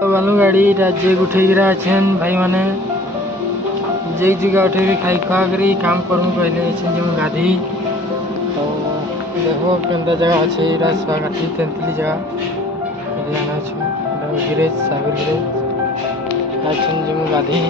बालू गाड़ी जे उठे अछन भाई माने जे जगह उठे खाई खुआ करी काम करूँ कहले जो गाधी तो देखो केंता जगह अच्छे स्वागठी तेंतली जगह आना गिरेज सागर गिरेज अच्छन जो गाधी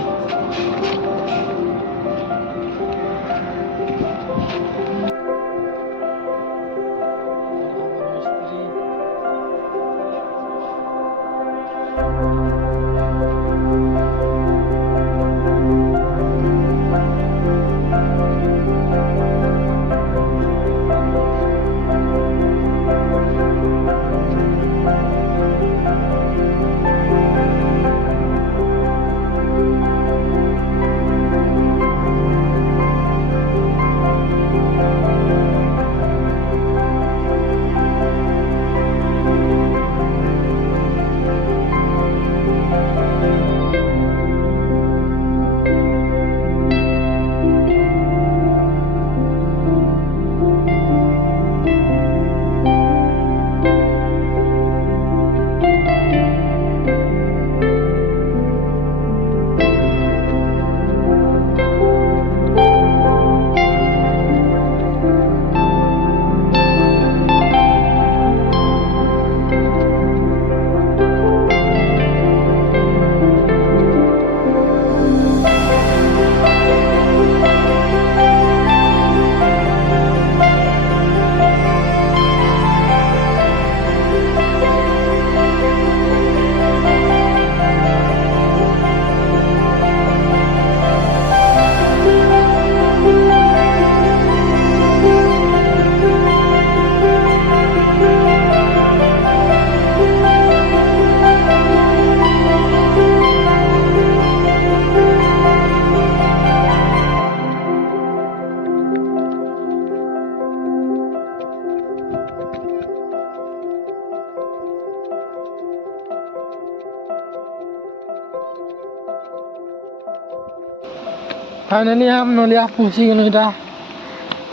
फाइनाली हम नलिया पहुँची गल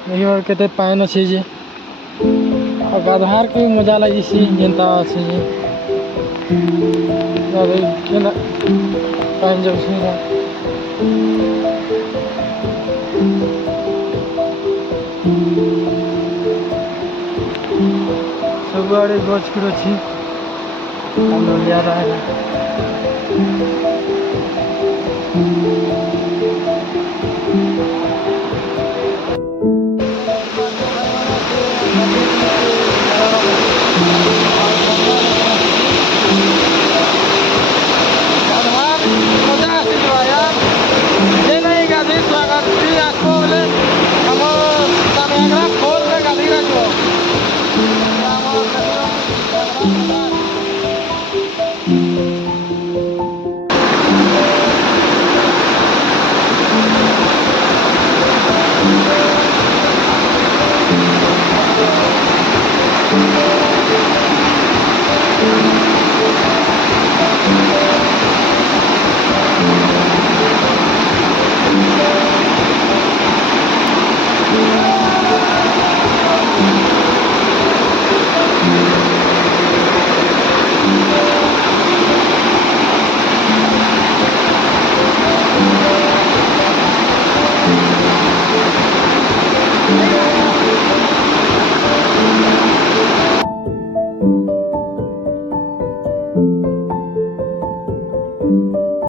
देखिए केते पाइन अच्छे जे और गाधार के मजा लगी सी जनता अच्छे जे पाइन जब सब आड़े गछ फिर अच्छी नलिया